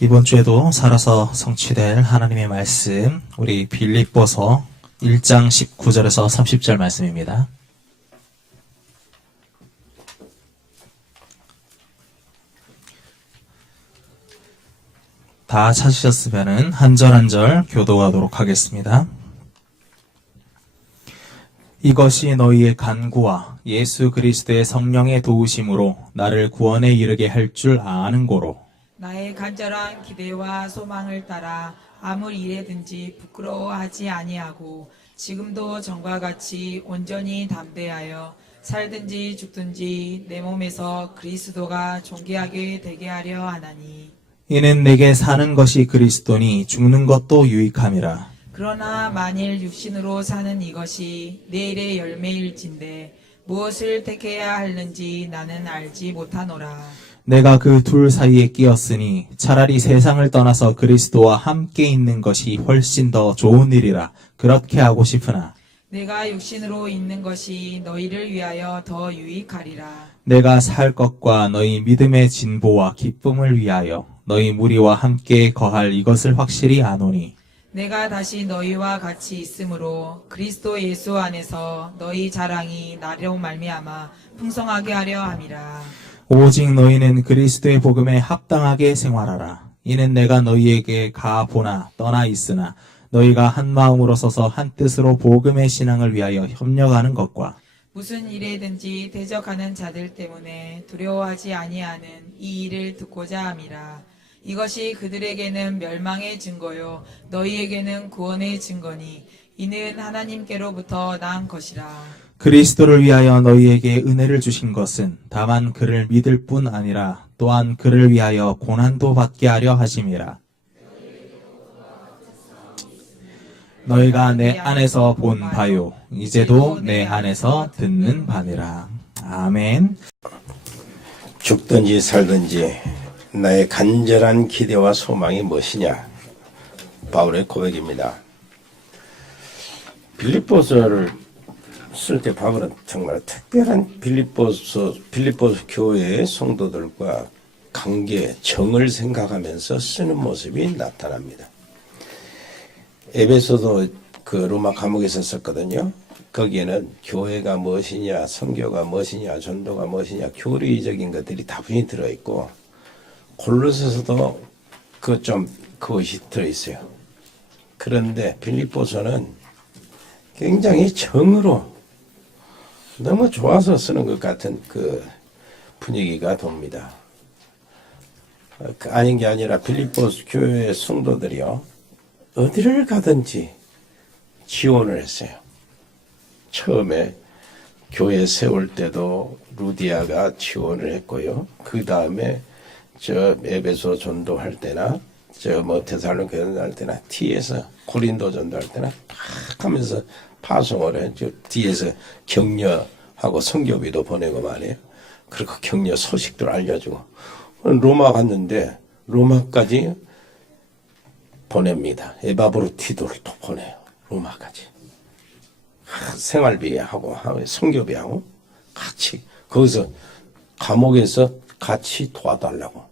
이번 주에도 살아서 성취될 하나님의 말씀, 우리 빌립보서 1장 19절에서 30절 말씀입니다. 다 찾으셨으면 한 절 한 절 교도하도록 하겠습니다. 이것이 너희의 간구와 예수 그리스도의 성령의 도우심으로 나를 구원에 이르게 할 줄 아는 고로 나의 간절한 기대와 소망을 따라 아무 일에든지 부끄러워하지 아니하고 지금도 전과 같이 온전히 담대하여 살든지 죽든지 내 몸에서 그리스도가 존귀하게 되게 하려 하나니 이는 내게 사는 것이 그리스도니 죽는 것도 유익함이라. 그러나 만일 육신으로 사는 이것이 내일의 열매일진데 무엇을 택해야 하는지 나는 알지 못하노라. 내가 그 둘 사이에 끼었으니 차라리 세상을 떠나서 그리스도와 함께 있는 것이 훨씬 더 좋은 일이라 그렇게 하고 싶으나 내가 육신으로 있는 것이 너희를 위하여 더 유익하리라. 내가 살 것과 너희 믿음의 진보와 기쁨을 위하여 너희 무리와 함께 거할 이것을 확실히 아노니 내가 다시 너희와 같이 있으므로 그리스도 예수 안에서 너희 자랑이 나로 말미암아 풍성하게 하려 함이라. 오직 너희는 그리스도의 복음에 합당하게 생활하라. 이는 내가 너희에게 가 보나 떠나 있으나 너희가 한 마음으로 서서 한 뜻으로 복음의 신앙을 위하여 협력하는 것과 무슨 일에든지 대적하는 자들 때문에 두려워하지 아니하는 이 일을 듣고자 함이라. 이것이 그들에게는 멸망의 증거요 너희에게는 구원의 증거니 이는 하나님께로부터 난 것이라. 그리스도를 위하여 너희에게 은혜를 주신 것은 다만 그를 믿을 뿐 아니라 또한 그를 위하여 고난도 받게 하려 하심이라. 너희가 내 안에서 본 바요 이제도 내 안에서 듣는 바니라. 아멘. 죽든지 살든지 나의 간절한 기대와 소망이 무엇이냐? 바울의 고백입니다. 빌립보서를 쓸 때 바울은 정말 특별한 빌립보서 교회의 성도들과 관계, 정을 생각하면서 쓰는 모습이 나타납니다. 에베소도 그 로마 감옥에서 썼거든요. 거기에는 교회가 무엇이냐, 선교가 무엇이냐, 전도가 무엇이냐, 교리적인 것들이 다분히 들어있고 골로새서도 그것이 들어있어요. 그런데 빌립보서는 굉장히 정으로 너무 좋아서 쓰는 것 같은 그 분위기가 돕니다. 아닌 게 아니라 빌립보서 교회 성도들이요, 어디를 가든지 지원을 했어요. 처음에 교회 세울 때도 루디아가 지원을 했고요. 그 다음에 에베소 전도할 때나 데살로니가 전도할 때나 뒤에서 고린도 전도할 때나 팍 하면서 파송을 해. 뒤에서 격려하고 선교비도 보내고 말이에요. 그리고 격려 소식도 알려주고. 로마 갔는데 로마까지 보냅니다. 에바브로티도를 또 보내요. 로마까지. 생활비하고 선교비하고 같이 거기서 감옥에서 같이 도와달라고.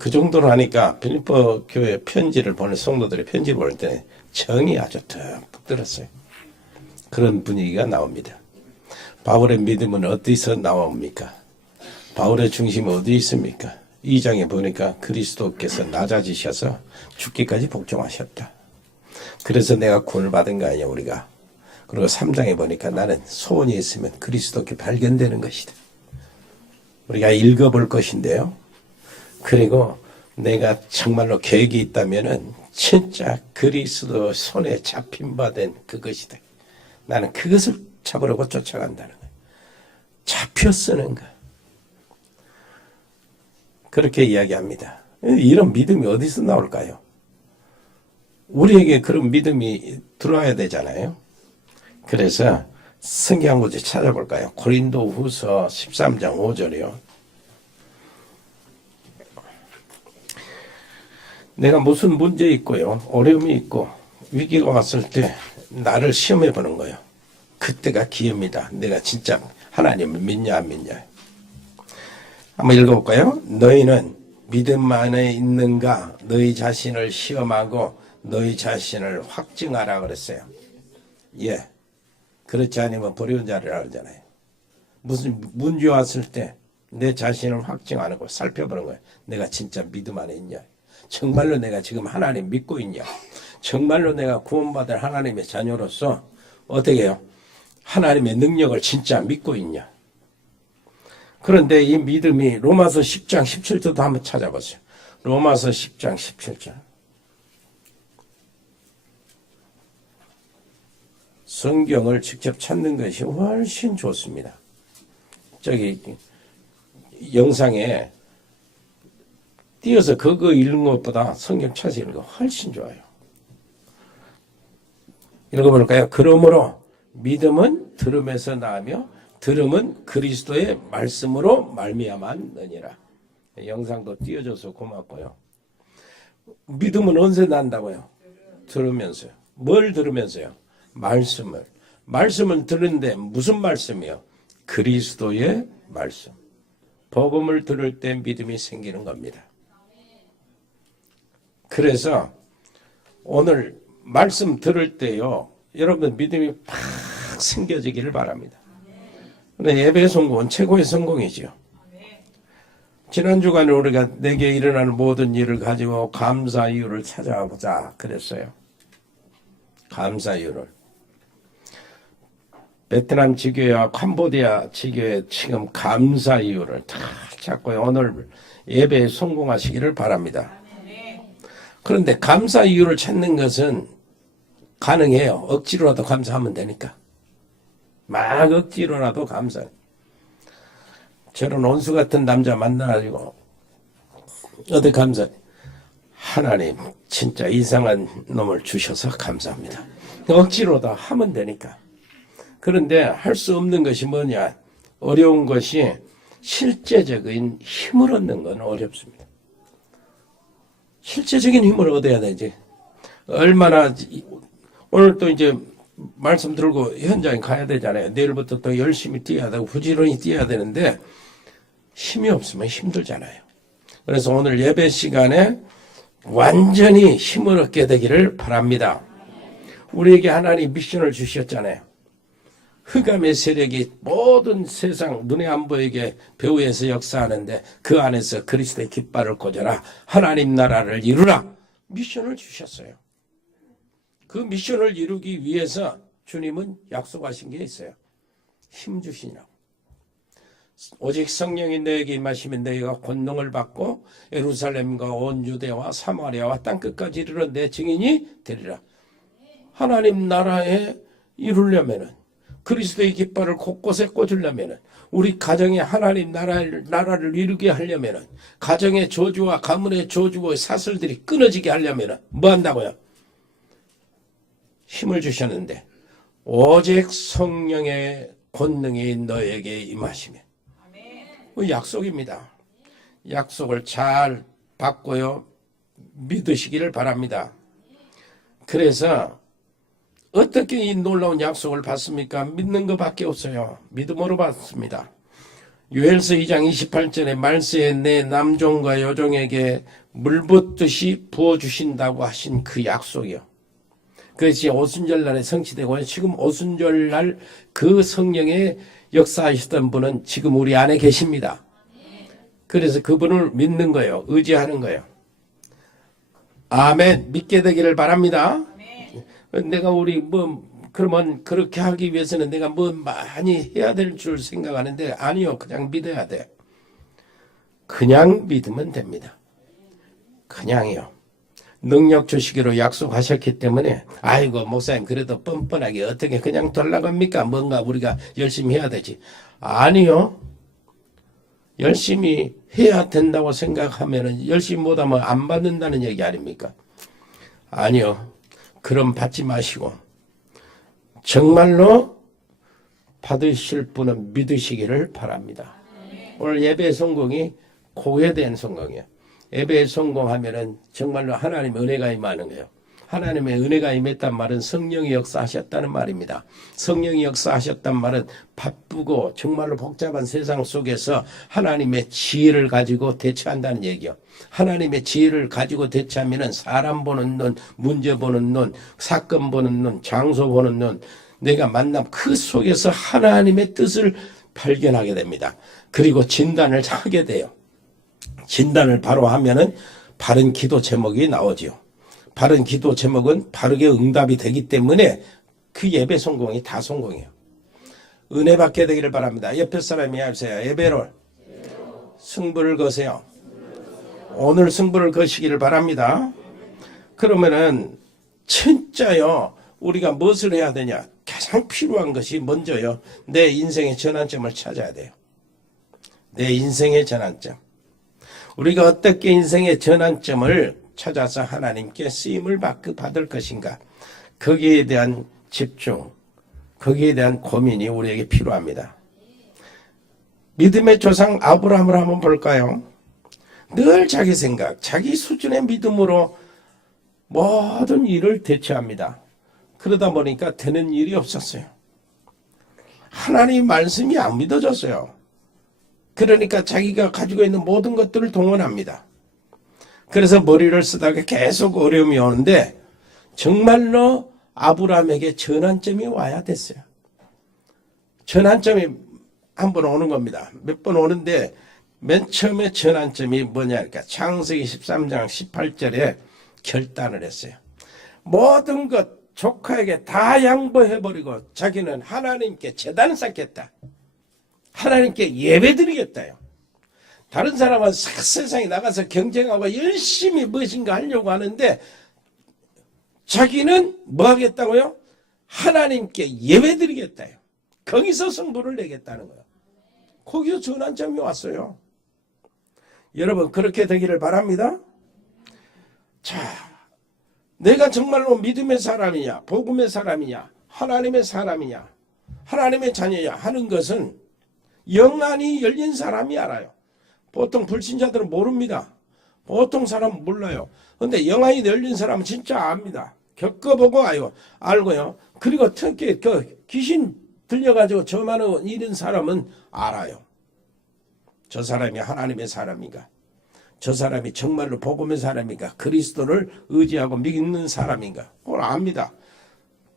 그 정도로 하니까 빌립보 교회 편지를 보낼 성도들의 편지를 보낼 때 정이 아주 듬뿍 들었어요. 그런 분위기가 나옵니다. 바울의 믿음은 어디서 나옵니까? 바울의 중심은 어디 있습니까? 2장에 보니까 그리스도께서 낮아지셔서 죽기까지 복종하셨다. 그래서 내가 구원을 받은 거 아니야, 우리가. 그리고 3장에 보니까 나는 소원이 있으면 그리스도께 발견되는 것이다. 우리가 읽어볼 것인데요. 그리고 내가 정말로 계획이 있다면은 진짜 그리스도 손에 잡힌 바 된 그것이다. 나는 그것을 잡으려고 쫓아간다는 거예요. 잡혀 쓰는 거. 그렇게 이야기합니다. 이런 믿음이 어디서 나올까요? 우리에게 그런 믿음이 들어와야 되잖아요. 그래서 성경 한 구절 찾아볼까요? 고린도 후서 13장 5절이요. 내가 무슨 문제 있고요, 어려움이 있고 위기가 왔을 때 나를 시험해 보는 거예요. 그때가 기회입니다. 내가 진짜 하나님을 믿냐 안 믿냐. 한번 읽어볼까요? 너희는 믿음 안에 있는가 너희 자신을 시험하고 너희 자신을 확증하라 그랬어요. 예. 그렇지 않으면 버리운 자리라 그러잖아요. 무슨 문제 왔을 때 내 자신을 확증하는 거 살펴보는 거예요. 내가 진짜 믿음 안에 있냐? 정말로 내가 지금 하나님 믿고 있냐? 정말로 내가 구원받을 하나님의 자녀로서 어떻게 해요? 하나님의 능력을 진짜 믿고 있냐? 그런데 이 믿음이 로마서 10장 17절도 한번 찾아보세요. 로마서 10장 17절. 성경을 직접 찾는 것이 훨씬 좋습니다. 저기 영상에 띄어서 그거 읽는 것보다 성경 찾아 읽는 거 훨씬 좋아요. 읽어볼까요? 그러므로 믿음은 들음에서 나며 들음은 그리스도의 말씀으로 말미암았느니라. 영상도 띄워줘서 고맙고요. 믿음은 언제 난다고요? 들으면서요. 뭘 들으면서요? 말씀을. 말씀을 들은데 무슨 말씀이요? 그리스도의 말씀. 복음을 들을 때 믿음이 생기는 겁니다. 그래서 오늘 말씀 들을 때요, 여러분 믿음이 팍 생겨지기를 바랍니다. 근데 예배 성공은 최고의 성공이지요. 지난 주간에 우리가 내게 일어나는 모든 일을 가지고 감사 이유를 찾아보자 그랬어요. 감사 이유를. 베트남 지교회와 캄보디아 지교회 지금 감사 이유를 다 찾고요. 오늘 예배에 성공하시기를 바랍니다. 그런데 감사 이유를 찾는 것은 가능해요. 억지로라도 감사하면 되니까. 막 억지로라도 감사해. 저런 원수 같은 남자 만나가지고 어디 감사해? 하나님 진짜 이상한 놈을 주셔서 감사합니다. 억지로도 하면 되니까. 그런데 할 수 없는 것이 뭐냐? 어려운 것이 실제적인 힘을 얻는 건 어렵습니다. 실제적인 힘을 얻어야 되지. 얼마나 오늘 또 이제 말씀 들고 현장에 가야 되잖아요. 내일부터 또 열심히 뛰어야 되고 부지런히 뛰어야 되는데 힘이 없으면 힘들잖아요. 그래서 오늘 예배 시간에 완전히 힘을 얻게 되기를 바랍니다. 우리에게 하나님 미션을 주셨잖아요. 흑암의 세력이 모든 세상 눈에 안 보이게 배후에서 역사하는데 그 안에서 그리스도의 깃발을 꽂아라. 하나님 나라를 이루라. 미션을 주셨어요. 그 미션을 이루기 위해서 주님은 약속하신 게 있어요. 힘 주시냐고. 오직 성령이 너에게 임하시면 너희가 권능을 받고 예루살렘과 온 유대와 사마리아와 땅끝까지 이르러 내 증인이 되리라. 하나님 나라에 이루려면은 그리스도의 깃발을 곳곳에 꽂으려면은 우리 가정에 하나님 나라를 이루게 하려면은 가정의 저주와 가문의 저주와 사슬들이 끊어지게 하려면은 뭐 한다고요? 힘을 주셨는데 오직 성령의 권능이 너에게 임하시면 그 약속입니다. 약속을 잘 받고요 믿으시기를 바랍니다. 그래서 어떻게 이 놀라운 약속을 받습니까? 믿는 것밖에 없어요. 믿음으로 받습니다. 요엘서 2장 28절에 말세에 내 남종과 여종에게 물 붓듯이 부어주신다고 하신 그 약속이요. 그것이 오순절날에 성취되고 지금 오순절날 그 성령의 역사하셨던 분은 지금 우리 안에 계십니다. 그래서 그분을 믿는 거예요. 의지하는 거예요. 아멘. 믿게 되기를 바랍니다. 내가 그러면 그렇게 하기 위해서는 내가 뭐 많이 해야 될 줄 생각하는데 아니요. 그냥 믿어야 돼. 그냥 믿으면 됩니다. 그냥이요. 능력 주시기로 약속하셨기 때문에 아이고 목사님 그래도 뻔뻔하게 어떻게 그냥 돌아갑니까? 뭔가 우리가 열심히 해야 되지. 아니요. 열심히 해야 된다고 생각하면 열심히 못하면 안 받는다는 얘기 아닙니까? 아니요. 그럼 받지 마시고 정말로 받으실 분은 믿으시기를 바랍니다. 오늘 예배 성공이 고해된 성공이에요. 예배에 성공하면은 정말로 하나님의 은혜가 임하는 거예요. 하나님의 은혜가 임했단 말은 성령이 역사하셨다는 말입니다. 성령이 역사하셨단 말은 바쁘고 정말로 복잡한 세상 속에서 하나님의 지혜를 가지고 대처한다는 얘기요. 하나님의 지혜를 가지고 대처하면은 사람 보는 눈, 문제 보는 눈, 사건 보는 눈, 장소 보는 눈, 내가 만남 그 속에서 하나님의 뜻을 발견하게 됩니다. 그리고 진단을 하게 돼요. 진단을 바로 하면은 바른 기도 제목이 나오지요. 바른 기도 제목은 바르게 응답이 되기 때문에 그 예배 성공이 다 성공이에요. 은혜 받게 되기를 바랍니다. 옆에 사람이 하세요. 예배를 승부를 거세요. 오늘 승부를 거시기를 바랍니다. 그러면은 진짜요, 우리가 무엇을 해야 되냐? 가장 필요한 것이 먼저요, 내 인생의 전환점을 찾아야 돼요. 내 인생의 전환점. 우리가 어떻게 인생의 전환점을 찾아서 하나님께 쓰임을 받을 것인가, 거기에 대한 집중, 거기에 대한 고민이 우리에게 필요합니다. 믿음의 조상 아브라함을 한번 볼까요? 늘 자기 생각, 자기 수준의 믿음으로 모든 일을 대처합니다. 그러다 보니까 되는 일이 없었어요. 하나님 말씀이 안 믿어졌어요. 그러니까 자기가 가지고 있는 모든 것들을 동원합니다. 그래서 머리를 쓰다가 계속 어려움이 오는데 정말로 아브라함에게 전환점이 와야 됐어요. 전환점이 한 번 오는 겁니다. 몇 번 오는데 맨 처음에 전환점이 뭐냐니까 창세기 13장 18절에 결단을 했어요. 모든 것 조카에게 다 양보해버리고 자기는 하나님께 제단을 쌓겠다. 하나님께 예배드리겠다요. 다른 사람은 세상에 나가서 경쟁하고 열심히 무엇인가 하려고 하는데 자기는 뭐 하겠다고요? 하나님께 예배드리겠다요. 거기서 승부를 내겠다는 거예요. 거기서 전환점이 왔어요. 여러분 그렇게 되기를 바랍니다. 자, 내가 정말로 믿음의 사람이냐, 복음의 사람이냐, 하나님의 사람이냐, 하나님의 자녀냐 하는 것은 영안이 열린 사람이 알아요. 보통 불신자들은 모릅니다. 보통 사람은 몰라요. 그런데 영안이 열린 사람은 진짜 압니다. 겪어보고 알고요. 그리고 특히 그 귀신 들려가지고 저 많은 이런 사람은 알아요. 저 사람이 하나님의 사람인가? 저 사람이 정말로 복음의 사람인가? 그리스도를 의지하고 믿는 사람인가? 그걸 압니다.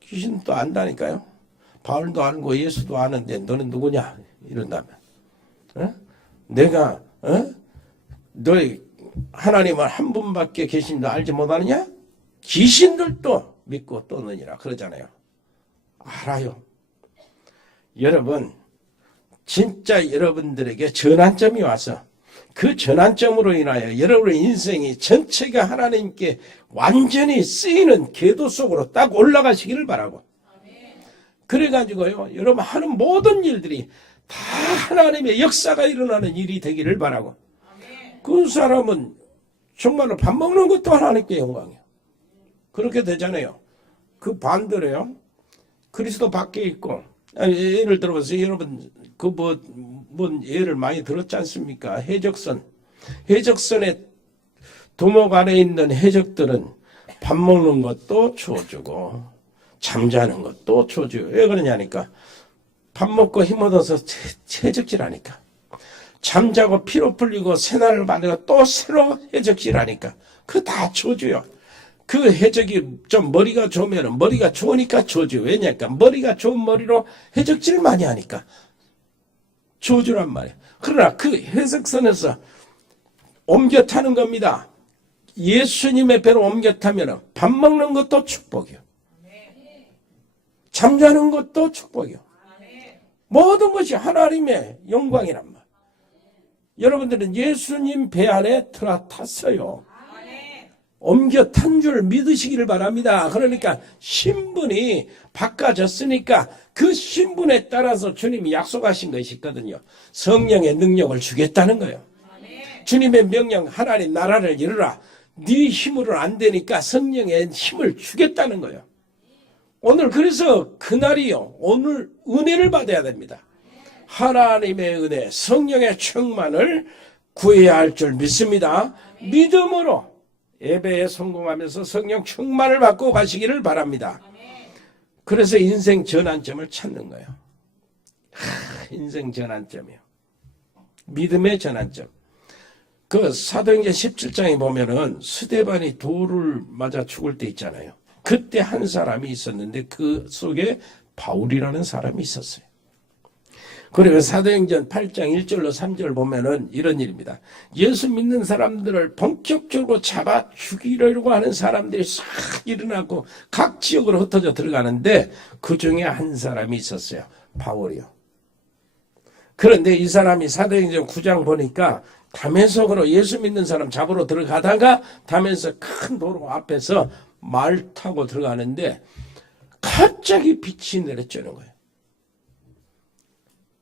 귀신도 안다니까요. 바울도 알고 예수도 아는데 너는 누구냐? 이런다면. 내가 너희 하나님은 한 분밖에 계신 너 알지 못하느냐? 귀신들도 믿고 떠느니라 그러잖아요. 알아요. 여러분 진짜 여러분들에게 전환점이 와서 그 전환점으로 인하여 여러분의 인생이 전체가 하나님께 완전히 쓰이는 궤도 속으로 딱 올라가시기를 바라고, 그래가지고요 여러분 하는 모든 일들이 다 하나님의 역사가 일어나는 일이 되기를 바라고, 그 사람은 정말로 밥 먹는 것도 하나님께 영광이에요. 그렇게 되잖아요. 그 반대로요, 그리스도 밖에 있고, 예를 들어서 여러분 뭔 예를 많이 들었지 않습니까? 해적선에 두목 안에 있는 해적들은 밥 먹는 것도 주어주고 잠자는 것도 주어줘요. 왜 그러냐니까 밥 먹고 힘 얻어서 해적질하니까, 잠자고 피로 풀리고 새날을 만들고 또 새로 해적질하니까 그 다 줘줘요. 그 해적이 좀 머리가 좋으면 머리가 좋으니까 줘줘요. 왜냐니까 머리가 좋은 머리로 해적질 많이 하니까 줘주란 말이에요. 그러나 그 해적선에서 옮겨 타는 겁니다. 예수님의 배로 옮겨 타면 밥 먹는 것도 축복이요. 잠자는 것도 축복이요. 모든 것이 하나님의 영광이란 말. 여러분들은 예수님 배 안에 탔어요. 옮겨 탄 줄 믿으시기를 바랍니다. 그러니까 신분이 바꿔졌으니까 그 신분에 따라서 주님이 약속하신 것이 있거든요. 성령의 능력을 주겠다는 거예요. 주님의 명령, 하나님 나라를 이루라. 네 힘으로는 안 되니까 성령의 힘을 주겠다는 거예요. 오늘 그래서 그날이요, 오늘 은혜를 받아야 됩니다. 하나님의 은혜, 성령의 충만을 구해야 할 줄 믿습니다. 믿음으로 예배에 성공하면서 성령 충만을 받고 가시기를 바랍니다. 그래서 인생 전환점을 찾는 거예요. 인생 전환점이요. 믿음의 전환점. 그 사도행전 17장에 보면은 스데반이 돌을 맞아 죽을 때 있잖아요. 그때 한 사람이 있었는데 그 속에 바울이라는 사람이 있었어요. 그리고 사도행전 8장 1절로 3절 보면은 이런 일입니다. 예수 믿는 사람들을 본격적으로 잡아 죽이려고 하는 사람들이 싹 일어나고 각 지역으로 흩어져 들어가는데 그 중에 한 사람이 있었어요. 바울이요. 그런데 이 사람이 사도행전 9장 보니까 다메섹으로 예수 믿는 사람 잡으러 들어가다가 다메섹 큰 도로 앞에서 말 타고 들어가는데 갑자기 빛이 내려쬐는 거예요.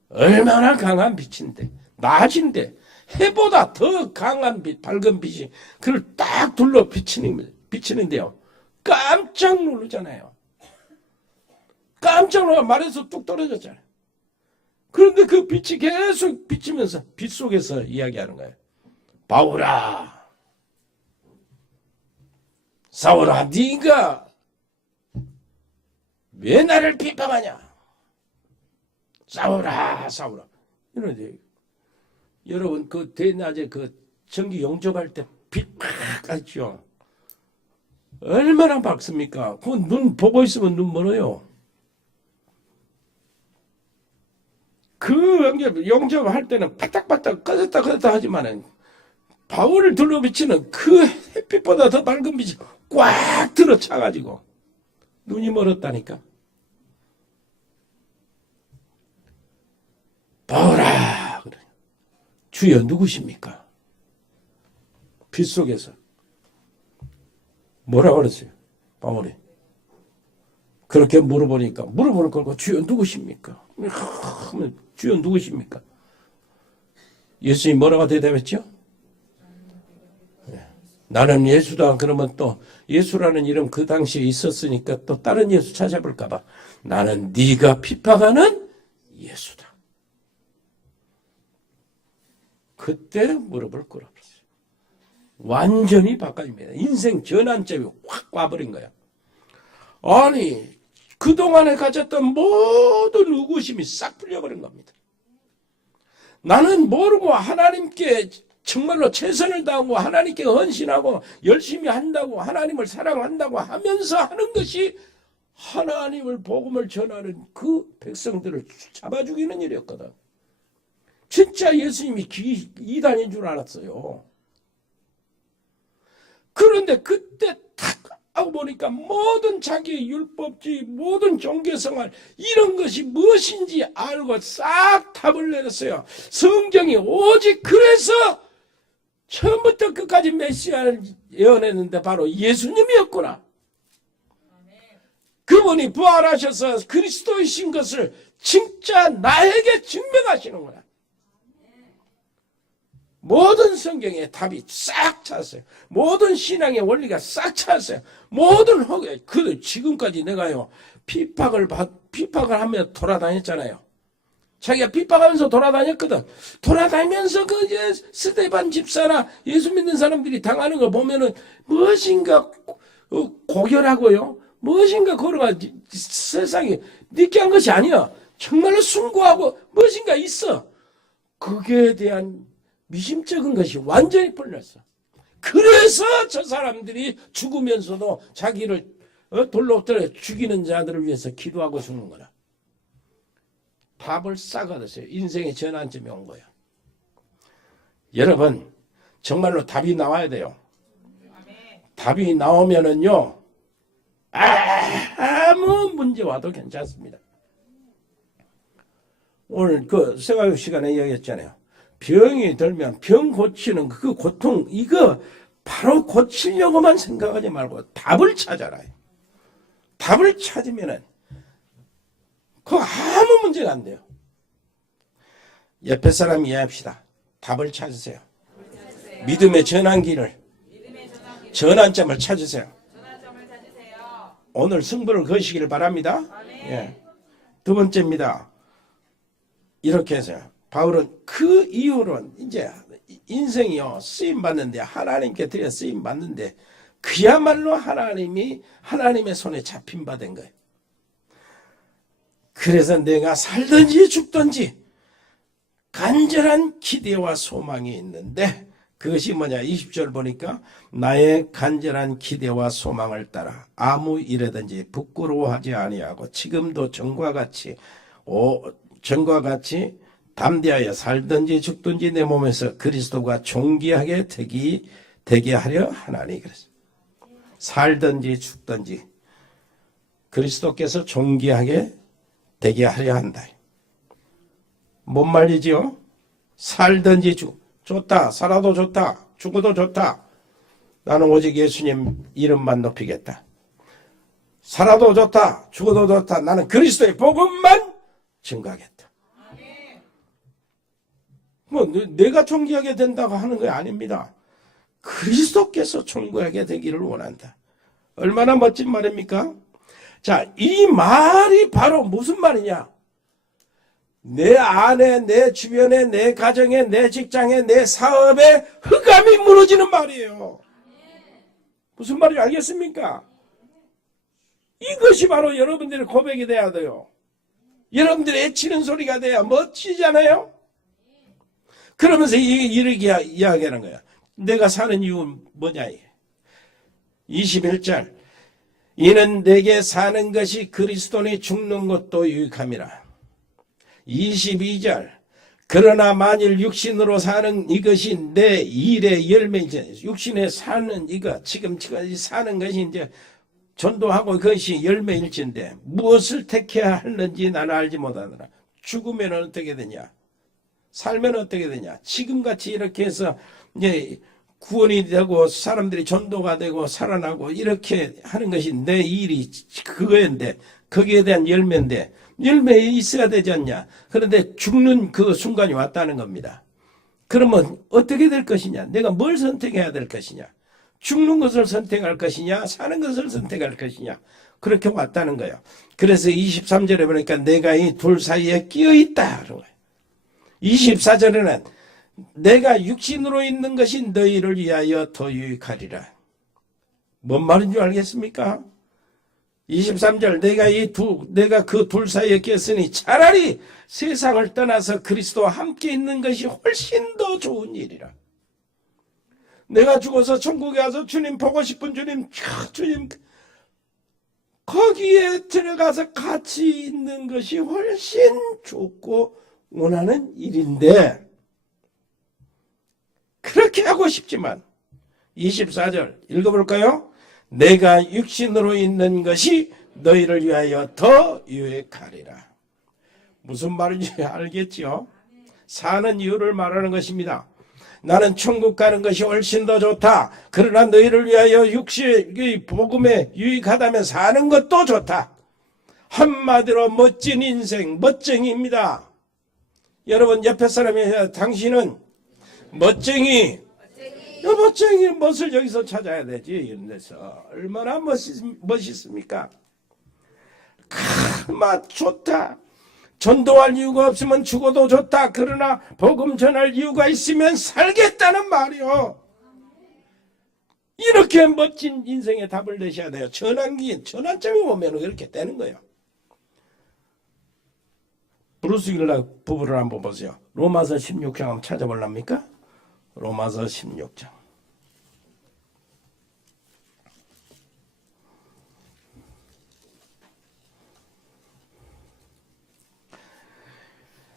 얼마나 강한 빛인데, 낮인데 해보다 더 강한 빛, 밝은 빛이 그걸 딱 둘러 비치는데요. 깜짝 놀라잖아요. 깜짝 놀라 말에서 뚝 떨어졌잖아요. 그런데 그 빛이 계속 비치면서 빛 속에서 이야기하는 거예요. 바울아, 사울아, 네가 왜 나를 비방하냐? 싸우라, 싸우라. 이러지. 여러분, 그 대낮에 그 전기 영접할 때 빛 막 가죠. 얼마나 밝습니까? 그 눈 보고 있으면 눈 멀어요. 그 영접할 때는 바닥바닥 꺼졌다 하지만은 바울을 둘러 비치는 그 햇빛보다 더 밝은 빛이 꽉 들어차가지고 눈이 멀었다니까. 바울아, 그래. 주여 누구십니까? 빛 속에서 뭐라 그랬어요? 바울이 그렇게 물어보니까 물어보는 걸고 주여 누구십니까? 주여 누구십니까? 예수님 뭐라고 대답했죠? 나는 예수다. 그러면 또 예수라는 이름 그 당시에 있었으니까 또 다른 예수 찾아볼까 봐 나는 네가 핍박하는 예수다. 그때 무릎을 꿇어버렸어요. 완전히 바꿔집니다. 인생 전환점이 확 와버린 거야. 아니 그동안에 가졌던 모든 의구심이 싹 풀려버린 겁니다. 나는 모르고 하나님께 정말로 최선을 다하고 하나님께 헌신하고 열심히 한다고 하나님을 사랑한다고 하면서 하는 것이 하나님을 복음을 전하는 그 백성들을 잡아 죽이는 일이었거든. 진짜 예수님이 이단인 줄 알았어요. 그런데 그때 탁 하고 보니까 모든 자기의 율법주의, 모든 종교생활 이런 것이 무엇인지 알고 싹 답을 내렸어요. 성경이 오직 그래서 처음부터 끝까지 메시아를 예언했는데 바로 예수님이었구나. 그분이 부활하셔서 그리스도이신 것을 진짜 나에게 증명하시는구나. 모든 성경의 답이 싹 찾았어요. 모든 신앙의 원리가 싹 찾았어요. 모든 지금까지 내가요 핍박을 하며 돌아다녔잖아요. 자기가 핍박하면서 돌아다녔거든. 돌아다니면서 그 이제 스데반 집사나 예수 믿는 사람들이 당하는 걸 보면은 무엇인가 고결하고요. 무엇인가 걸어가 세상에 느끼한 것이 아니야. 정말로 숭고하고 무엇인가 있어. 거기에 대한 미심쩍은 것이 완전히 풀렸어. 그래서 저 사람들이 죽으면서도 자기를 돌로 엎드려 죽이는 자들을 위해서 기도하고 죽는 거라. 답을 싹 얻었어요. 인생의 전환점이 온 거예요. 여러분 정말로 답이 나와야 돼요. 답이 나오면은요 아무 문제 와도 괜찮습니다. 오늘 그 생활 시간에 이야기했잖아요. 병이 들면 병 고치는 그 고통 이거 바로 고치려고만 생각하지 말고 답을 찾아라. 답을 찾으면은 그거 아무 문제가 안 돼요. 옆에 사람 이해합시다. 답을 찾으세요. 믿음의 전환기를 전환점을 찾으세요. 오늘 승부를 거시기를 바랍니다. 예. 두 번째입니다. 이렇게 해서요. 바울은 그 이후로는 이제 인생이요 쓰임 받는데 하나님께 드려 쓰임 받는데 그야말로 하나님의 손에 잡힌 바 된 거예요. 그래서 내가 살든지 죽든지 간절한 기대와 소망이 있는데 그것이 뭐냐? 20절 보니까 나의 간절한 기대와 소망을 따라 아무 일에든지 부끄러워하지 아니하고 지금도 전과 같이 담대하여 살든지 죽든지 내 몸에서 그리스도가 존귀하게 되게 하려 하나니. 그랬어요. 살든지 죽든지 그리스도께서 존귀하게 되게 하려 한다. 뭔 말이지요? 살든지 좋다. 살아도 좋다. 죽어도 좋다. 나는 오직 예수님 이름만 높이겠다. 살아도 좋다. 죽어도 좋다. 나는 그리스도의 복음만 증거하겠다. 뭐 내가 존귀하게 된다고 하는 거 아닙니다. 그리스도께서 존귀하게 되기를 원한다. 얼마나 멋진 말입니까? 자, 이 말이 바로 무슨 말이냐? 내 안에, 내 주변에, 내 가정에, 내 직장에, 내 사업에 흑암이 무너지는 말이에요. 무슨 말인지 알겠습니까? 이것이 바로 여러분들의 고백이 돼야 돼요. 여러분들의 애치는 소리가 돼야 멋지잖아요? 그러면서 이렇게 이야기하는 거야. 내가 사는 이유는 뭐냐? 21절. 이는 내게 사는 것이 그리스도니 죽는 것도 유익함이라. 22절. 그러나 만일 육신으로 사는 이것이 내 일의 열매이지. 육신에 사는 이거, 지금까지 사는 것이 이제 전도하고 그것이 열매일진데 무엇을 택해야 하는지 나는 알지 못하느라. 죽으면 어떻게 되냐? 살면 어떻게 되냐? 지금같이 이렇게 해서 이제 구원이 되고 사람들이 전도가 되고 살아나고 이렇게 하는 것이 내 일이 그거인데 거기에 대한 열매인데 열매에 있어야 되지 않냐? 그런데 죽는 그 순간이 왔다는 겁니다. 그러면 어떻게 될 것이냐? 내가 뭘 선택해야 될 것이냐? 죽는 것을 선택할 것이냐? 사는 것을 선택할 것이냐? 그렇게 왔다는 거예요. 그래서 23절에 보니까 내가 이 둘 사이에 끼어 있다. 24절에는 내가 육신으로 있는 것이 너희를 위하여 더 유익하리라. 뭔 말인지 알겠습니까? 23절 내가 그 둘 사이에 꼈으니 차라리 세상을 떠나서 그리스도와 함께 있는 것이 훨씬 더 좋은 일이라. 내가 죽어서 천국에 가서 주님 보고 싶은 주님 거기에 들어가서 같이 있는 것이 훨씬 좋고 원하는 일인데 그렇게 하고 싶지만 24절 읽어볼까요? 내가 육신으로 있는 것이 너희를 위하여 더 유익하리라. 무슨 말인지 알겠지요? 사는 이유를 말하는 것입니다. 나는 천국 가는 것이 훨씬 더 좋다. 그러나 너희를 위하여 육신의 복음에 유익하다면 사는 것도 좋다. 한마디로 멋진 인생, 멋쟁이입니다. 여러분 옆에 사람이 당신은 멋쟁이. 멋쟁이 멋을 여기서 찾아야 되지. 이런 데서 얼마나 멋있습니까? 맛 좋다. 전도할 이유가 없으면 죽어도 좋다. 그러나 복음 전할 이유가 있으면 살겠다는 말이요. 이렇게 멋진 인생의 답을 내셔야 돼요. 전환점이 오면 그렇게 되는 거예요. 브루스 윌락 부부를 한번 보세요. 로마서 16장 한번 찾아볼랍니까? 로마서 16장.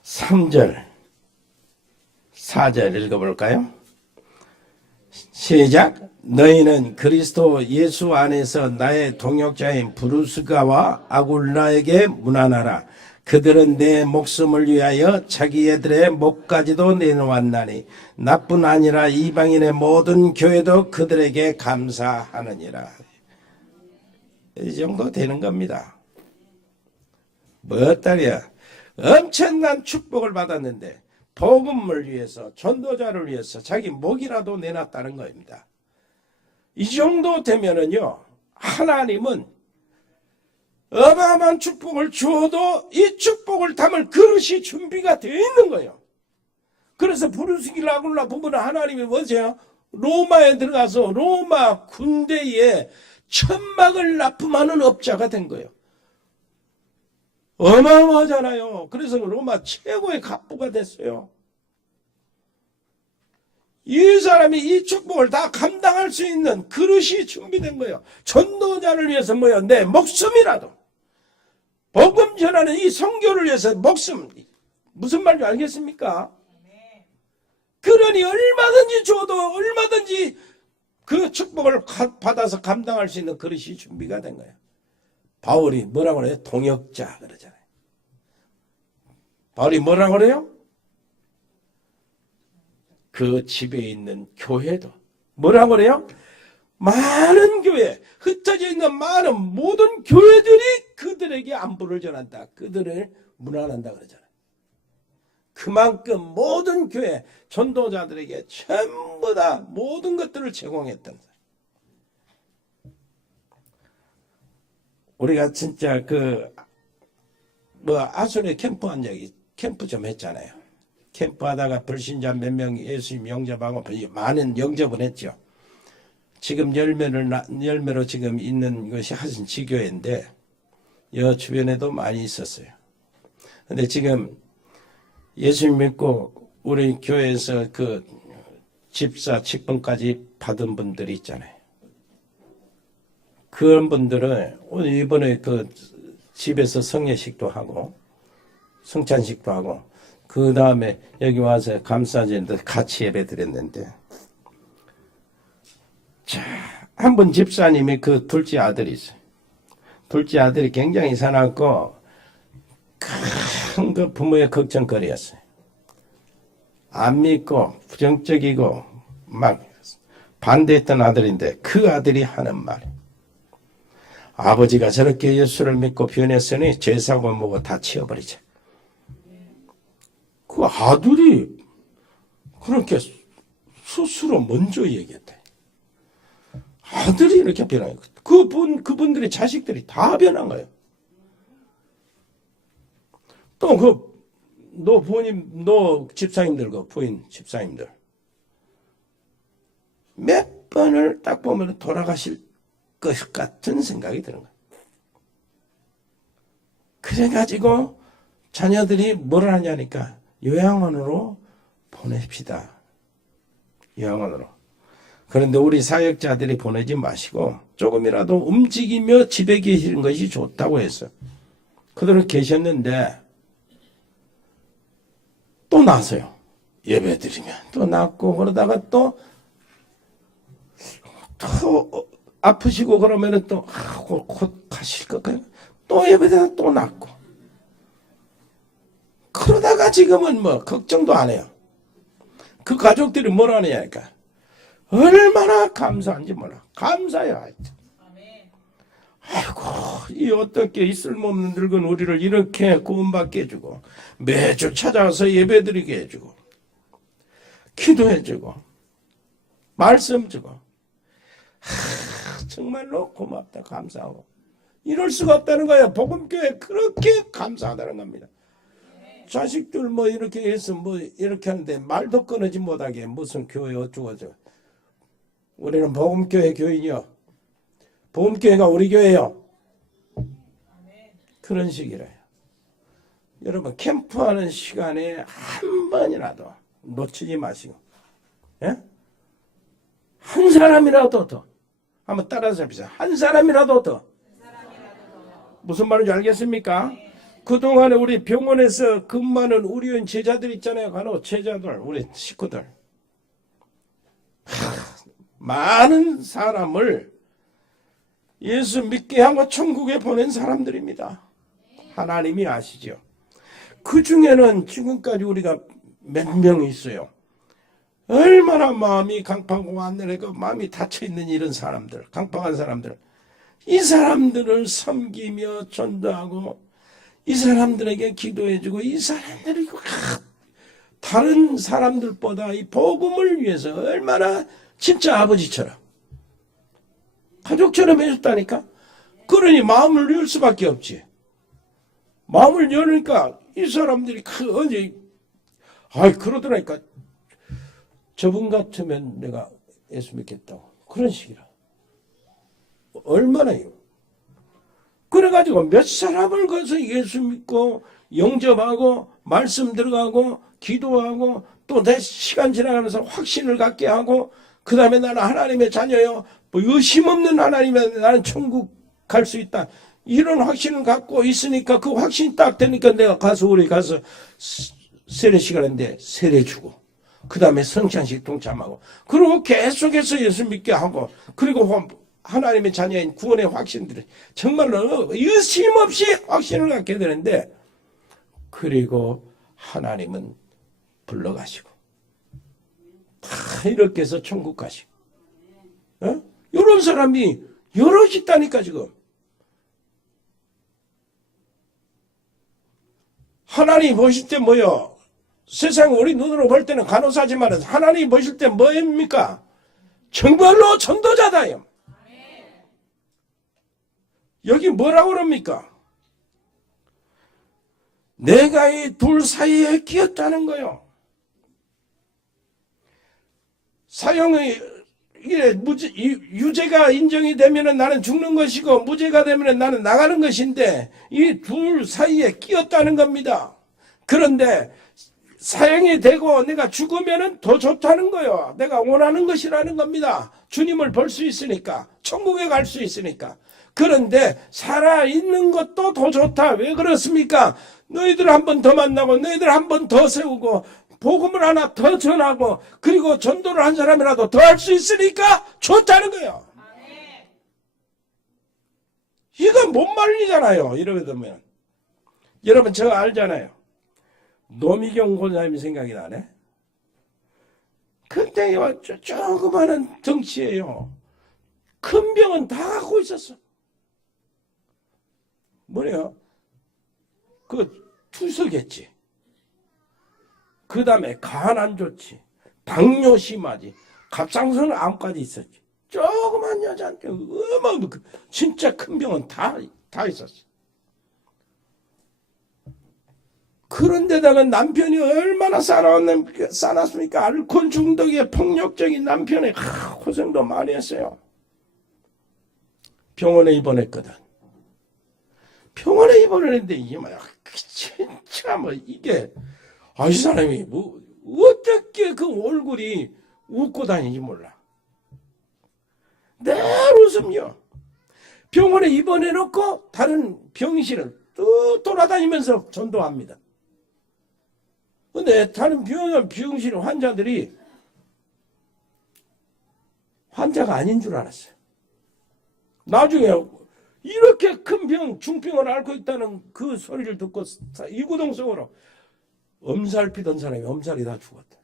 (3절) (4절) 읽어볼까요? 시작. 너희는 그리스도 예수 안에서 나의 동역자인 브루스가와 아굴라에게 문안하라. 그들은 내 목숨을 위하여 자기애들의 목까지도 내놓았나니 나뿐 아니라 이방인의 모든 교회도 그들에게 감사하느니라. 이 정도 되는 겁니다. 뭐였다랴? 엄청난 축복을 받았는데 복음을 위해서 전도자를 위해서 자기 목이라도 내놨다는 겁니다. 이 정도 되면은요, 하나님은 어마어마한 축복을 주어도 이 축복을 담을 그릇이 준비가 되어 있는 거예요. 그래서 브루스 윌락 아굴라 부부는 하나님이 뭐죠? 로마에 들어가서 로마 군대에 천막을 납품하는 업자가 된 거예요. 어마어마하잖아요. 그래서 로마 최고의 갑부가 됐어요. 이 사람이 이 축복을 다 감당할 수 있는 그릇이 준비된 거예요. 전도자를 위해서 뭐요? 내 목숨이라도. 복음 전하는 이 선교를 위해서 목숨. 무슨 말인지 알겠습니까? 그러니 얼마든지 줘도 얼마든지 그 축복을 받아서 감당할 수 있는 그릇이 준비가 된 거예요. 바울이 뭐라고 그래요? 동역자 그러잖아요. 바울이 뭐라고 그래요? 그 집에 있는 교회도 뭐라고 그래요? 많은 교회, 흩어져 있는 많은 모든 교회들이 그들에게 안부를 전한다. 그들을 문안한다 그러잖아요. 그만큼 모든 교회 전도자들에게 전부 다 모든 것들을 제공했던 거예요. 우리가 진짜 아수르에 캠프한 적이 캠프 좀 했잖아요. 캠프하다가 불신자 몇 명 예수님 영접하고 많은 영접을 했죠. 지금 열매로 지금 있는 것이 하신 지교회인데 여 주변에도 많이 있었어요. 근데 지금 예수님 믿고 우리 교회에서 그 집사 직분까지 받은 분들이 있잖아요. 그런 분들은 오늘 이번에 그 집에서 성례식도 하고 성찬식도 하고 그 다음에 여기 와서 감사제도 같이 예배 드렸는데, 자, 한 분 집사님이 그 둘째 아들이 있어요. 둘째 아들이 굉장히 사납고 큰 그 부모의 걱정거리였어요. 안 믿고 부정적이고 막 반대했던 아들인데 그 아들이 하는 말, 아버지가 저렇게 예수를 믿고 변했으니 죄사고 뭐고 다 치워버리자. 그 아들이 그렇게 스스로 먼저 얘기했대. 아들이 이렇게 변한 거예요. 그분들의 자식들이 다 변한 거예요. 또 너 집사님들, 부인 집사님들. 몇 번을 딱 보면 돌아가실 것 같은 생각이 드는 거예요. 그래가지고 자녀들이 뭘 하냐니까 요양원으로 보냅시다. 요양원으로. 그런데 우리 사역자들이 보내지 마시고 조금이라도 움직이며 집에 계시는 것이 좋다고 했어요. 그들은 계셨는데 또 나서요. 예배 드리면 또 낫고 그러다가 또 아프시고 그러면은 또 곧 가실 것 같아요. 또 예배드리다 또 낫고 그러다가 지금은 뭐 걱정도 안 해요. 그 가족들이 뭐라 하느냐니까 얼마나 감사한지 몰라. 감사해요. 하여튼. 아이고, 이 어떻게 이 쓸모없는 늙은 우리를 이렇게 구원받게 해주고 매주 찾아와서 예배드리게 해주고 기도해주고 말씀 주고 정말로 고맙다 감사하고 이럴 수가 없다는 거예요. 복음교회 그렇게 감사하다는 겁니다. 자식들 뭐 이렇게 해서 뭐 이렇게 하는데 말도 끊어지 못하게 무슨 교회 어쩌고저쩌고. 우리는 복음교회 교인이요. 복음교회가 우리 교회요. 그런 식이래요. 여러분 캠프하는 시간에 한 번이라도 놓치지 마시고, 예? 한 사람이라도 더 한번 따라서 해보세요. 한 사람이라도 더. 무슨 말인지 알겠습니까? 그동안에 우리 병원에서 근무하는 우리 제자들 있잖아요. 간혹 제자들, 우리 식구들. 많은 사람을 예수 믿게 하고 천국에 보낸 사람들입니다. 하나님이 아시죠? 그 중에는 지금까지 우리가 몇 명이 있어요. 얼마나 마음이 강팍하고 안 내려가 마음이 닫혀있는 이런 사람들, 강팍한 사람들. 이 사람들을 섬기며 전도하고 이 사람들에게 기도해주고 이 사람들이 다른 사람들보다 이 복음을 위해서 얼마나 진짜 아버지처럼 가족처럼 해줬다니까. 그러니 마음을 열 수밖에 없지. 마음을 열으니까 이 사람들이 그러더라니까. 저분 같으면 내가 예수 믿겠다고. 그런 식이라. 얼마나요? 그래가지고 몇 사람을 거기서 예수 믿고 영접하고 말씀 들어가고 기도하고 또 내 시간 지나가면서 확신을 갖게 하고 그 다음에 나는 하나님의 자녀요. 뭐 의심 없는 하나님의 나는 천국 갈 수 있다. 이런 확신을 갖고 있으니까 그 확신이 딱 되니까 내가 가서 우리 가서 세례 시간인데 세례 주고 그 다음에 성찬식 동참하고 그리고 계속해서 예수 믿게 하고 그리고 하나님의 자녀인 구원의 확신들을 정말로 의심 없이 확신을 갖게 되는데 그리고 하나님은 불러가시고 다 이렇게 해서 천국 가시고 이런 사람이 여럿 있다니까 지금. 하나님 보실 때 뭐요? 세상 우리 눈으로 볼 때는 간호사지만 하나님 보실 때 뭐입니까? 정말로 전도자다요. 여기 뭐라고 그럽니까? 내가 이 둘 사이에 끼었다는 거요. 사형의 유죄가 인정이 되면 나는 죽는 것이고 무죄가 되면 나는 나가는 것인데 이 둘 사이에 끼었다는 겁니다. 그런데 사형이 되고 내가 죽으면 더 좋다는 거요. 내가 원하는 것이라는 겁니다. 주님을 볼 수 있으니까 천국에 갈 수 있으니까. 그런데 살아있는 것도 더 좋다. 왜 그렇습니까? 너희들 한 번 더 만나고 너희들 한 번 더 세우고 복음을 하나 더 전하고 그리고 전도를 한 사람이라도 더 할 수 있으니까 좋다는 거예요. 이건 못 말리잖아요. 이러게 되면. 여러분 저 알잖아요. 노미경 권사님 생각이 나네. 근데 조그마한 덩치예요. 큰 병은 다 갖고 있었어. 뭐래요? 그 투석했지. 그 다음에 간 안 좋지. 당뇨 심하지. 갑상선 암까지 있었지. 조그만 여자한테 진짜 큰 병은 다 있었어. 그런데다가 남편이 얼마나 싸놨습니까? 알코올 중독에 폭력적인 남편이 고생도 많이 했어요. 병원에 입원했거든. 병원에 입원했는데 이게 뭐야? 진짜 뭐 이게 이 사람이 뭐 어떻게 그 얼굴이 웃고 다니는지 몰라. 늘 웃음요. 병원에 입원해놓고 다른 병실을 또 돌아다니면서 전도합니다. 근데 다른 병실 환자들이 환자가 아닌 줄 알았어요. 나중에 이렇게 큰 병, 중병을 앓고 있다는 그 소리를 듣고 이구동 속으로 엄살 피던 사람이 엄살이 다 죽었다.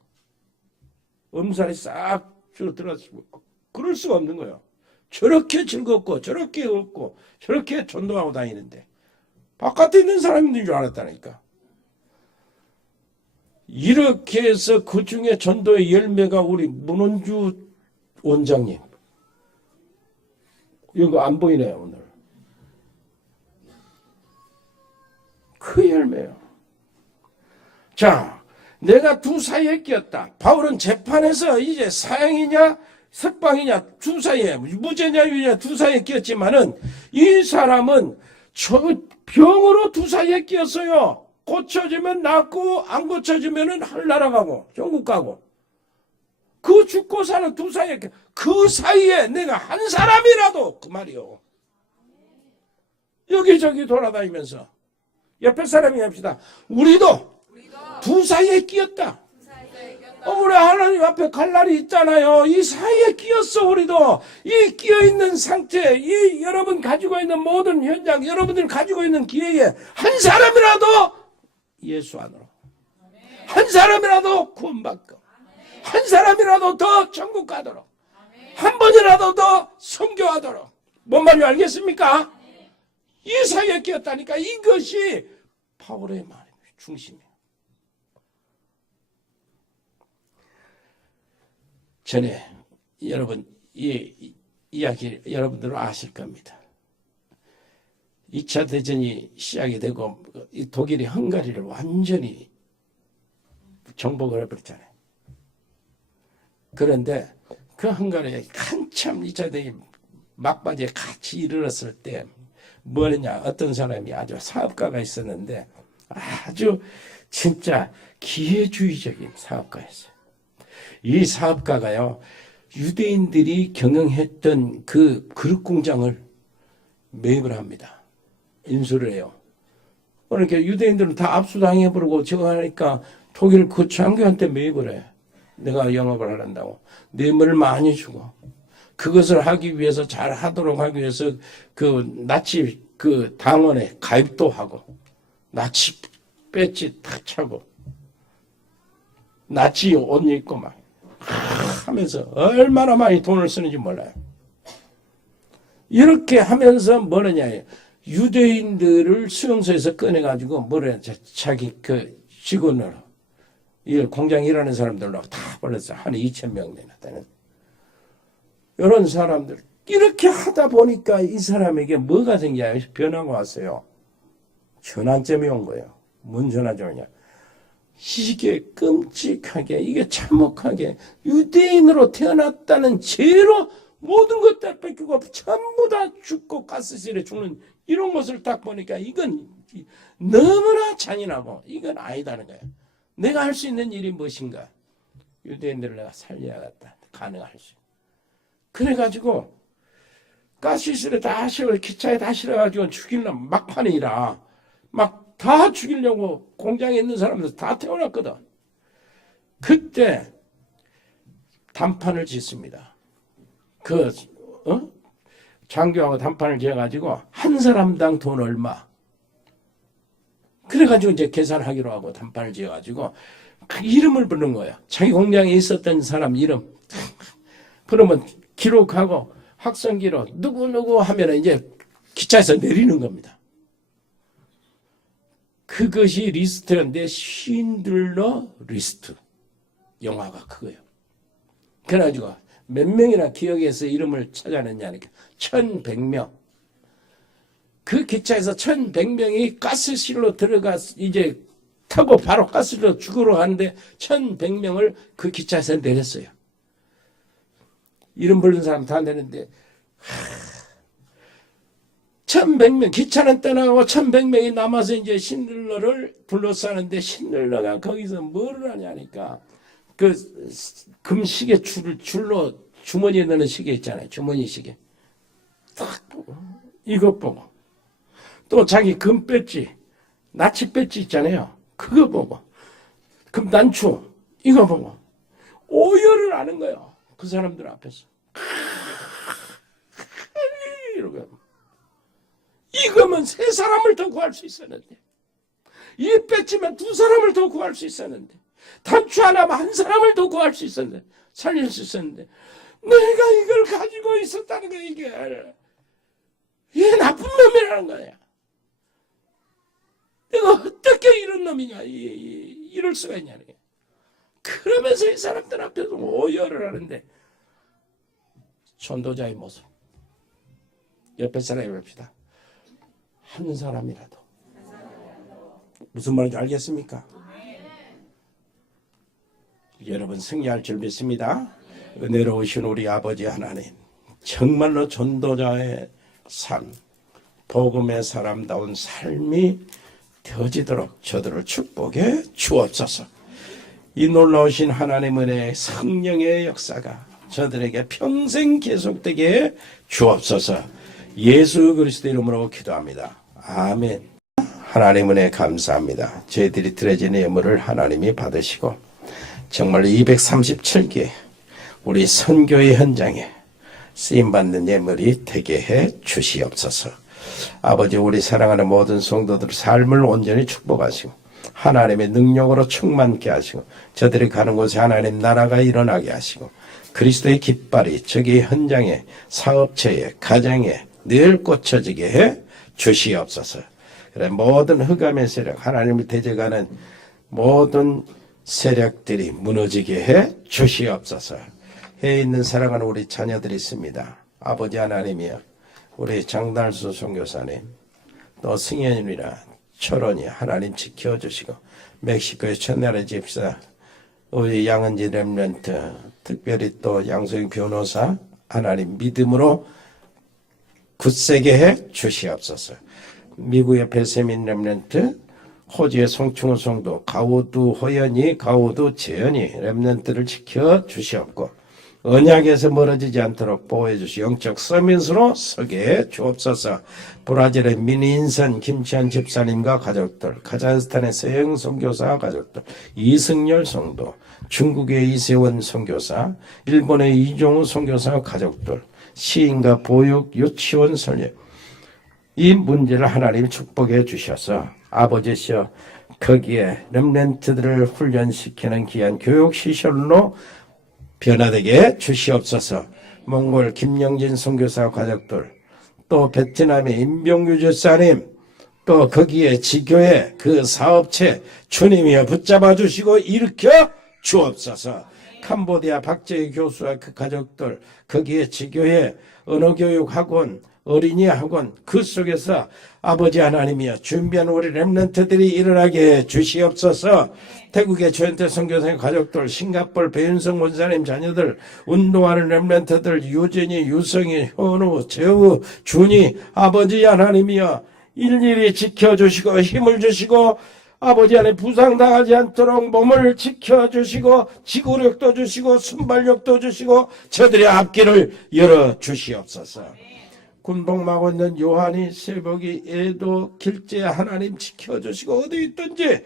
엄살이 싹 들어갔고 그럴 수가 없는 거예요. 저렇게 즐겁고 저렇게 웃고 저렇게 전도하고 다니는데 바깥에 있는 사람인 줄 알았다니까. 이렇게 해서 그 중에 전도의 열매가 우리 문원주 원장님. 이거 안 보이네요 오늘. 그 열매요. 자, 내가 두 사이에 끼었다. 바울은 재판에서 이제 사형이냐 석방이냐 두 사이에 무죄냐 유죄냐 두 사이에 끼었지만은 이 사람은 저 병으로 두 사이에 끼었어요. 고쳐지면 낫고 안 고쳐지면은 하늘나라 가고 천국 가고 그 죽고 사는 두 사이에 그 사이에 내가 한 사람이라도 그 말이요. 여기저기 돌아다니면서 옆에 사람이 합시다. 우리도 두 사이에 끼었다. 우리 하나님 앞에 갈 날이 있잖아요. 이 사이에 끼었어 우리도. 이 끼어있는 상태, 이 여러분 가지고 있는 모든 현장, 여러분들 가지고 있는 기회에 한 사람이라도 예수 안으로, 한 사람이라도 구원받고, 한 사람이라도 더 천국 가도록, 한 번이라도 더 선교하도록. 뭔 말인지 알겠습니까? 이 사이에 끼었다니까. 이것이 바울의 말입니다. 중심이에요. 전에 여러분 이 이야기 여러분들은 아실 겁니다. 2차 대전이 시작이 되고 이 독일이 헝가리를 완전히 정복을 해버렸잖아요. 그런데 그 한간에 한참 이 자들이 막바지에 같이 이르렀을 때 뭐냐, 어떤 사람이 아주 사업가가 있었는데 아주 진짜 기회주의적인 사업가였어요. 이 사업가가요, 유대인들이 경영했던 그 그릇 공장을 매입을 합니다. 인수를 해요. 그러니까 유대인들은 다 압수당해버리고 저거 하니까 독일 그 장교한테 매입을 해. 내가 영업을 하란다고. 뇌물을 많이 주고. 그것을 하기 위해서 잘 하도록 하기 위해서 그 나치 그 당원에 가입도 하고, 나치 배지 탁 차고, 나치 옷 입고 막 하면서 얼마나 많이 돈을 쓰는지 몰라요. 이렇게 하면서 뭐느냐, 유대인들을 수용소에서 꺼내가지고 뭐래, 자기 그 직원으로, 이 공장 일하는 사람들로 다 벌렸어. 한 2,000명 되는. 이런 사람들. 이렇게 하다 보니까 이 사람에게 뭐가 생겨요? 변화가 왔어요. 전환점이 온 거예요. 뭔 전환점이냐? 이게 끔찍하게, 이게 참혹하게 유대인으로 태어났다는 죄로 모든 것들 뺏기고 전부 다 죽고 가스실에 죽는 이런 것을 딱 보니까 이건 너무나 잔인하고 이건 아니다는 거예요. 내가 할 수 있는 일이 무엇인가? 유대인들을 내가 살려야겠다. 가능할 수. 그래가지고 가스실에 다 실어, 기차에 다 실어가지고 죽이려면 막판이라 막 다 죽이려고 공장에 있는 사람들 다 태워놨거든. 그때 단판을 짓습니다. 장교하고 단판을 지어가지고 한 사람당 돈 얼마. 그래가지고 이제 계산하기로 하고 단판을 지어가지고 그 이름을 부른 거예요. 자기 공장에 있었던 사람 이름. 그러면 기록하고 확성기로 누구누구 하면 이제 기차에서 내리는 겁니다. 그것이 리스트였는데 쉰들러 리스트. 영화가 그거예요. 그래가지고 몇 명이나 기억해서 이름을 찾아냈냐니까 1,100명. 그 기차에서 1,100명이 가스실로 들어가 이제 타고 바로 가스실로 죽으러 가는데 1,100명을 그 기차에서 내렸어요. 이름 부른 사람 다 내는데 1,100명, 기차는 떠나고 1,100명이 남아서 이제 신들러를 둘러싸는데 신들러가 거기서 뭐를 하냐니까 그 금시계 줄로 주머니에 넣는 시계 있잖아요. 주머니 시계. 딱 이것 보고 또 자기 금 배지, 나치 배지 있잖아요. 그거 보고 금 단추 이거 보고 오열을 하는 거예요. 그 사람들 앞에서. 이러고 이거면 3사람을 더 구할 수 있었는데, 이 배지면 2사람을 더 구할 수 있었는데, 단추 하나면 1사람을 더 구할 수 있었는데, 살릴 수 있었는데, 내가 이걸 가지고 있었다는 게 이게 나쁜 놈이라는 거야. 내가 어떻게 이런 놈이냐, 이럴 수가 있냐는 거야. 그러면서 이 사람들 앞에서 오열을 하는데, 전도자의 모습. 옆에 사람이 봅시다. 한 사람이라도. 무슨 말인지 알겠습니까? 여러분 승리할 줄 믿습니다. 은혜로우신 우리 아버지 하나님, 정말로 전도자의 삶, 복음의 사람다운 삶이 되어지도록 저들을 축복해 주옵소서. 이 놀라우신 하나님 은혜의 성령의 역사가 저들에게 평생 계속되게 주옵소서. 예수 그리스도 이름으로 기도합니다. 아멘. 하나님 은혜 감사합니다. 저희들이 드려진 예물을 하나님이 받으시고 정말 237개 우리 선교의 현장에 쓰임받는 예물이 되게 해 주시옵소서. 아버지, 우리 사랑하는 모든 성도들 삶을 온전히 축복하시고 하나님의 능력으로 충만케 하시고 저들이 가는 곳에 하나님 나라가 일어나게 하시고 그리스도의 깃발이 저기 현장에, 사업체에, 가정에 늘 꽂혀지게 해 주시옵소서. 그래, 모든 흑암의 세력, 하나님을 대적하는 모든 세력들이 무너지게 해 주시옵소서. 해에 있는 사랑하는 우리 자녀들이 있습니다. 아버지 하나님이여, 우리 장달수 선교사님, 또 승현이나 철원이 하나님 지켜주시고 멕시코의 천나라 집사 우리 양은지 렘넌트, 특별히 또 양소영 변호사 하나님 믿음으로 굳세게 해 주시옵소서. 미국의 배세민 렘넌트, 호주의 송충호 성도, 가우두 호연이, 가우두 재현이 렘넌트를 지켜 주시옵고 언약에서 멀어지지 않도록 보호해 주시 영적 서밋으로 서게 해 주옵소서. 브라질의 민인선 김치환 집사님과 가족들, 카자흐스탄의 서영 선교사 가족들, 이승열 성도, 중국의 이세원 선교사, 일본의 이종우 선교사 가족들, 시인과 보육 유치원 설립, 이 문제를 하나님 축복해 주셔서 아버지시여 거기에 렘넌트들을 훈련시키는 귀한 교육시설로 변화되게 주시옵소서. 몽골 김영진 선교사 가족들, 또 베트남의 임병규 집사님, 또 거기에 지교회 그 사업체 주님이여 붙잡아 주시고 일으켜 주옵소서. 캄보디아 박재희 교수와 그 가족들, 거기에 지교회 언어교육학원, 어린이 학원, 그 속에서 아버지 하나님이여 준비한 우리 렘넌트들이 일어나게 해 주시옵소서. 태국의 조현태 선교사의 가족들, 싱가포르 배윤성 원사님 자녀들, 운동하는 렘넌트들, 유진이, 유성이, 현우, 재우, 준이, 아버지 하나님이여 일일이 지켜주시고 힘을 주시고 아버지 안에 부상당하지 않도록 몸을 지켜주시고 지구력도 주시고 순발력도 주시고 저들의 앞길을 열어주시옵소서. 군복마고 있는 요한이, 세복이, 애도, 길재 하나님 지켜주시고 어디 있든지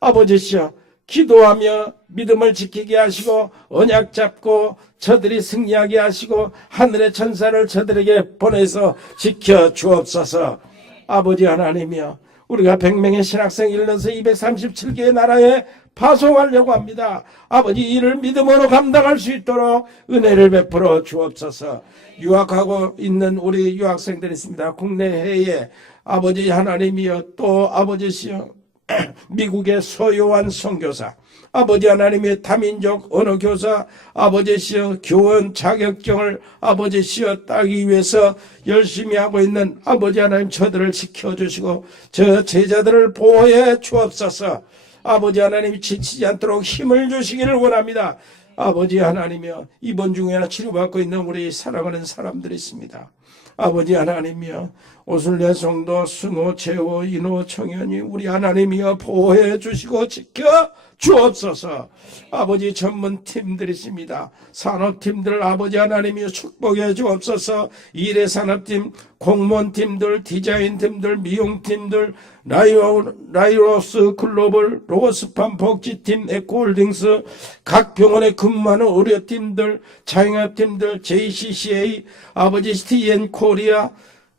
아버지시여 기도하며 믿음을 지키게 하시고 언약 잡고 저들이 승리하게 하시고 하늘의 천사를 저들에게 보내서 지켜주옵소서. 아버지 하나님이여 우리가 100명의 신학생 일러서 237개의 나라에 파송하려고 합니다. 아버지 이를 믿음으로 감당할 수 있도록 은혜를 베풀어 주옵소서. 유학하고 있는 우리 유학생들이 있습니다. 국내 해외에 아버지 하나님이여 또 아버지시여 미국의 소요한 선교사, 아버지 하나님의 다민족 언어교사, 아버지시여 교원 자격증을 아버지시여 따기 위해서 열심히 하고 있는 아버지 하나님 저들을 지켜주시고 저 제자들을 보호해 주옵소서. 아버지 하나님이 지치지 않도록 힘을 주시기를 원합니다. 아버지 하나님이여 이번 중에나 치료받고 있는 우리 사랑하는 사람들이 있습니다. 아버지 하나님이여 오순례 성도 승호, 재호, 인호, 청현이 우리 하나님이여 보호해 주시고 지켜 주옵소서. 아버지 전문팀들이 있습니다. 산업팀들 아버지 하나님이여 축복해 주옵소서. 일의 산업팀, 공무원팀들, 디자인팀들, 미용팀들, 라이로스 글로벌, 로스팜 복지팀, 에코홀딩스, 각 병원에 근무하는 의료팀들, 자영업팀들, JCCA, 아버지 TN 코리아,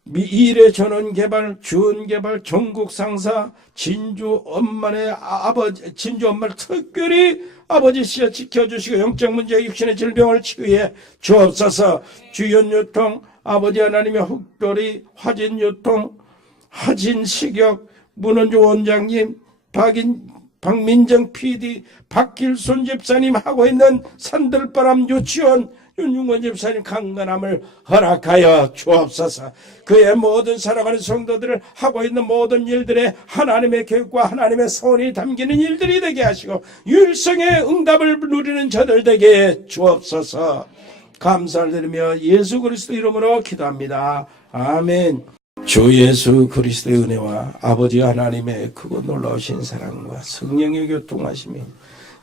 미래 전원개발, 주원개발, 전국상사, 진주 엄마의 아버지, 진주 엄마를 특별히 아버지시여 지켜주시고 영적 문제, 육신의 질병을 치유해 주옵소서. 주연유통, 아버지 하나님의 흑돌이, 화진유통, 하진식역, 문원주 원장님, 박민정 PD, 박길손 집사님 하고 있는 산들바람 유치원, 윤중권 집사님 강건함을 허락하여 주옵소서. 그의 모든 사랑하는 성도들을 하고 있는 모든 일들에 하나님의 계획과 하나님의 손이 담기는 일들이 되게 하시고 율성의 응답을 누리는 저들 되게 주옵소서. 감사를 드리며 예수 그리스도 이름으로 기도합니다. 아멘. 주 예수 그리스도의 은혜와 아버지 하나님의 크고 놀라우신 사랑과 성령의 교통하심이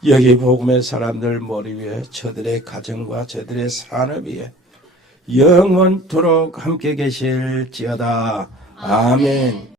여기 복음의 사람들 머리 위에 저들의 가정과 저들의 산업 위에 영원토록 함께 계실지어다. 아멘.